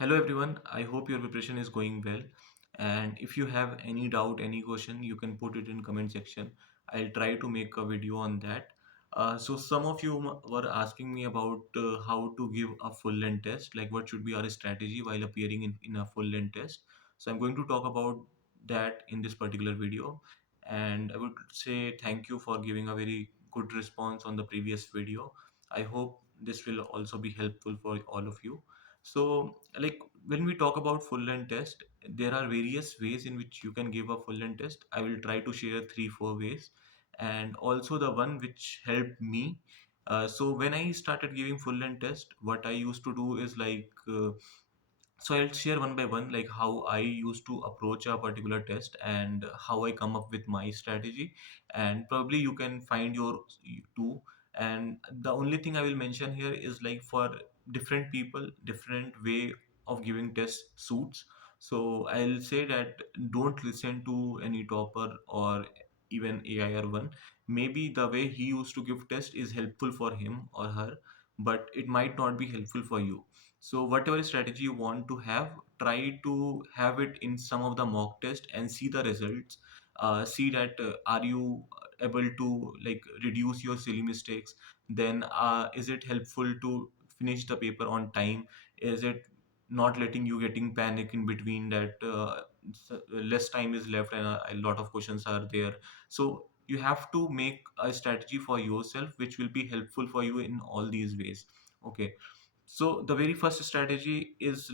Hello everyone, I hope your preparation is going well. And if you have any doubt, any question, you can put it in comment section. I'll try to make a video on that. So some of you were asking me about how to give a full length test, like what should be our strategy while appearing in a full length test. So I'm going to talk about that in this particular video. And I would say thank you for giving a very good response on the previous video. I hope this will also be helpful for all of you. So, like when we talk about full length test, there are various ways in which you can give a full length test. I will try to share three, four ways, and also the one which helped me. So when I started giving full length test, what I used to do is so I'll share one by one, like how I used to approach a particular test and how I come up with my strategy, and probably you can find your too. And the only thing I will mention here is like for different people, different way of giving test suits. So I'll say that don't listen to any topper or even AIR one. Maybe the way he used to give test is helpful for him or her, but it might not be helpful for you. So whatever strategy you want to have, try to have it in some of the mock test and see the results. See that are you able to like reduce your silly mistakes? Then is it helpful to finish the paper on time? Is it not letting you getting panic in between that less time is left and a lot of questions are there? So you have to make a strategy for yourself which will be helpful for you in all these ways. Okay, so the very first strategy is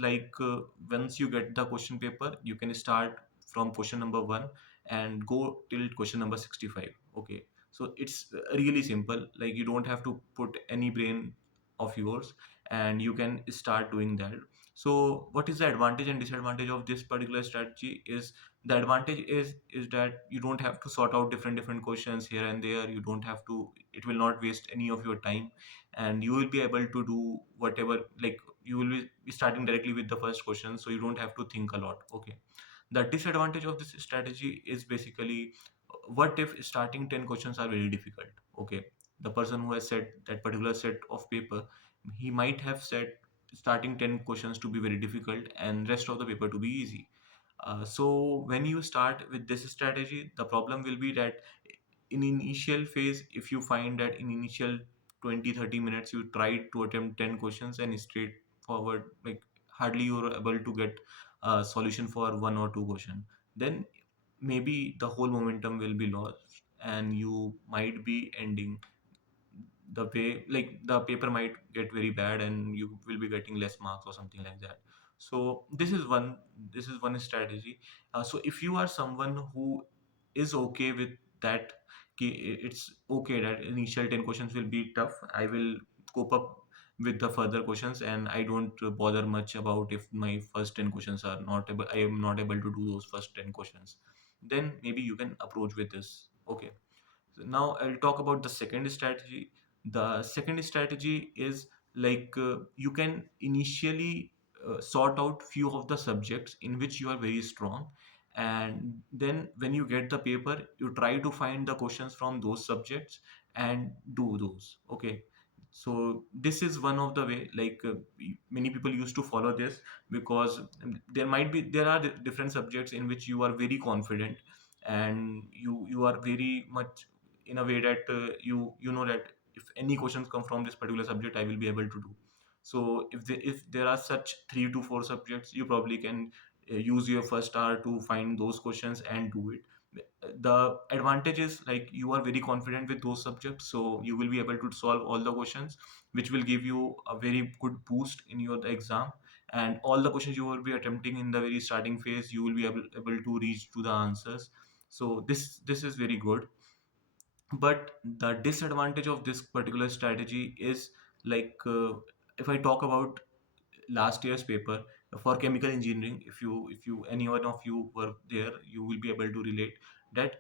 once you get the question paper, you can start from question number 1 and go till question number 65. Okay. So it's really simple. Like you don't have to put any brain of yours and you can start doing that. So what is the advantage and disadvantage of this particular strategy is the advantage is that you don't have to sort out different questions here and there. You don't have to, it will not waste any of your time, and you will be able to do whatever, like you will be starting directly with the first question, so you don't have to think a lot. Okay. The disadvantage of this strategy is basically, what if starting 10 questions are very difficult? Okay, the person who has set that particular set of paper, he might have set starting 10 questions to be very difficult and rest of the paper to be easy. So when you start with this strategy, the problem will be that in initial phase, if you find that in initial 20-30 minutes you tried to attempt 10 questions and straightforward, like hardly you're able to get a solution for one or two question, then maybe the whole momentum will be lost and you might be ending the way, like the paper might get very bad and you will be getting less marks or something like that. So this is one strategy. So if you are someone who is okay with that, it's okay that initial 10 questions will be tough, I will cope up with the further questions and I don't bother much about if my first 10 questions are not able, I am not able to do those first 10 questions, then maybe you can approach with this. Okay. So now I'll talk about the second strategy. The second strategy is you can initially sort out few of the subjects in which you are very strong, and then when you get the paper, you try to find the questions from those subjects and do those. Okay. So this is one of the way, many people used to follow this because there are different subjects in which you are very confident and you are very much in a way that you know that if any questions come from this particular subject, I will be able to do. So if there are such 3 to 4 subjects, you probably can use your first hour to find those questions and do it. The advantage is like you are very confident with those subjects, so you will be able to solve all the questions, which will give you a very good boost in your exam. And all the questions you will be attempting in the very starting phase, you will be able to reach to the answers. So this is very good. But the disadvantage of this particular strategy is if I talk about last year's paper for chemical engineering, if you any one of you were there, you will be able to relate that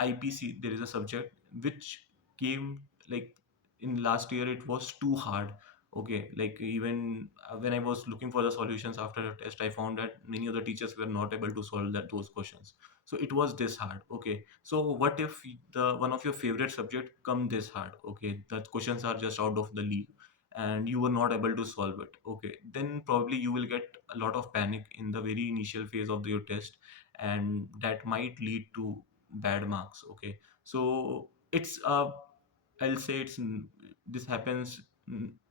IPC, there is a subject which came like in last year, it was too hard. Okay, like even when I was looking for the solutions after the test, I found that many of the teachers were not able to solve those questions. So it was this hard. Okay, so what if the one of your favorite subject come this hard? Okay, the questions are just out of the league, and you were not able to solve it, okay, then probably you will get a lot of panic in the very initial phase of your test, and that might lead to bad marks, okay. So it's I'll say this happens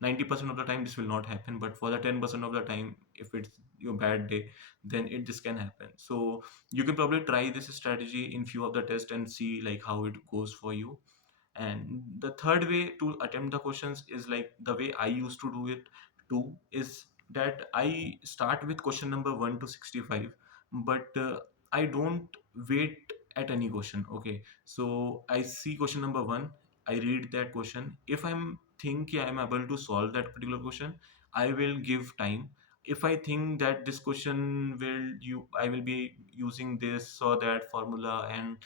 90% of the time. This will not happen, but for the 10% of the time, if it's your bad day, then it this can happen. So you can probably try this strategy in few of the tests and see like how it goes for you. And the third way to attempt the questions is like the way I used to do it too, is that I start with question number 1 to 65, but I don't wait at any question. Okay, so I see question number 1, I read that question. If I'm think yeah, I'm able to solve that particular question, I will give time. If I think that this question I will be using this or that formula, and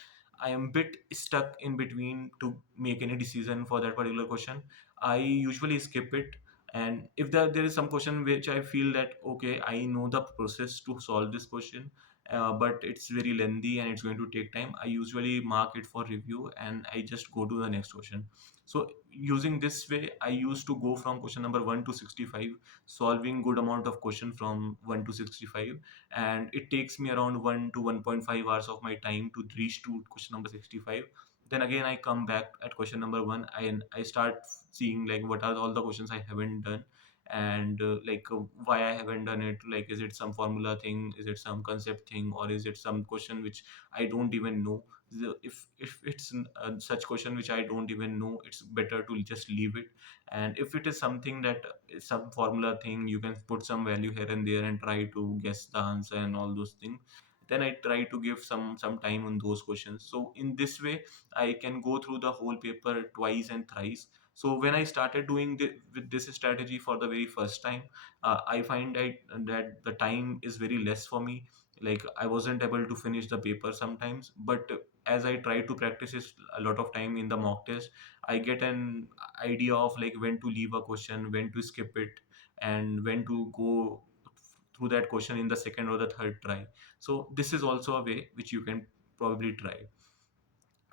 I am bit stuck in between to make any decision for that particular question, I usually skip it. And if there is some question which I feel that okay, I know the process to solve this question, but it's very lengthy and it's going to take time, I usually mark it for review and I just go to the next question. So using this way, I used to go from question number 1 to 65, solving good amount of question from 1 to 65, and it takes me around 1 to 1.5 hours of my time to reach to question number 65. Then again I come back at question number 1, and I start seeing like what are all the questions I haven't done, and why I haven't done it. Like, is it some formula thing, is it some concept thing, or is it some question which I don't even know. If it's such question which I don't even know, it's better to just leave it. And if it is something that is some formula thing, you can put some value here and there and try to guess the answer and all those things. Then I try to give some time on those questions. So in this way, I can go through the whole paper twice and thrice. So when I started doing with this strategy for the very first time, I find that the time is very less for me. Like, I wasn't able to finish the paper sometimes, but as I try to practice it a lot of time in the mock test, I get an idea of like when to leave a question, when to skip it, and when to go through that question in the second or the third try. So this is also a way which you can probably try.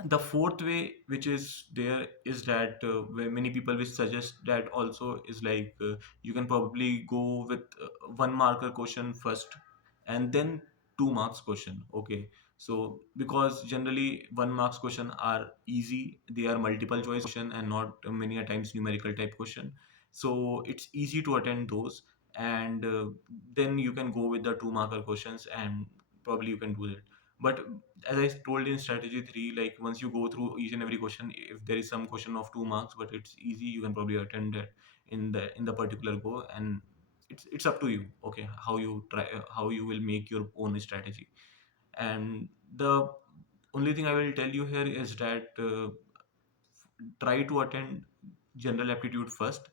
The fourth way which is there is that where many people will suggest that also is like you can probably go with one marker question first, and then 2 marks question, okay. So because generally 1 marks question are easy, they are multiple choice question and not many a times numerical type question, so it's easy to attend those. And then you can go with the 2 marker questions, and probably you can do it. But as I told in strategy 3, like once you go through each and every question, if there is some question of 2 marks, but it's easy, you can probably attend that in the particular go, and it's up to you, okay, how you try, how you will make your own strategy. And the only thing I will tell you here is that try to attend general aptitude first.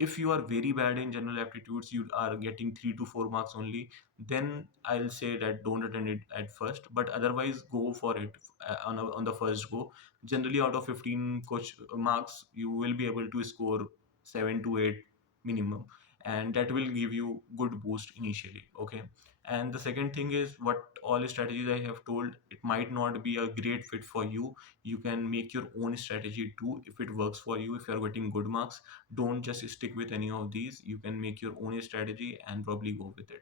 If you are very bad in general aptitudes, you are getting 3 to 4 marks only, then I'll say that don't attend it at first, but otherwise go for it on the first go. Generally out of 15 coach marks, you will be able to score 7 to 8 minimum, and that will give you good boost initially, okay. And the second thing is, what all strategies I have told, it might not be a great fit for you. You can make your own strategy too if it works for you. If you are getting good marks, don't just stick with any of these. You can make your own strategy and probably go with it.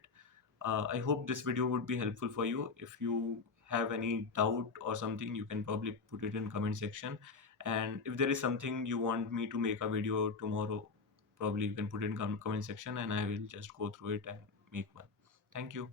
I hope this video would be helpful for you. If you have any doubt or something, you can probably put it in comment section. And if there is something you want me to make a video tomorrow, probably you can put it in comment section, and I will just go through it and make one. Thank you.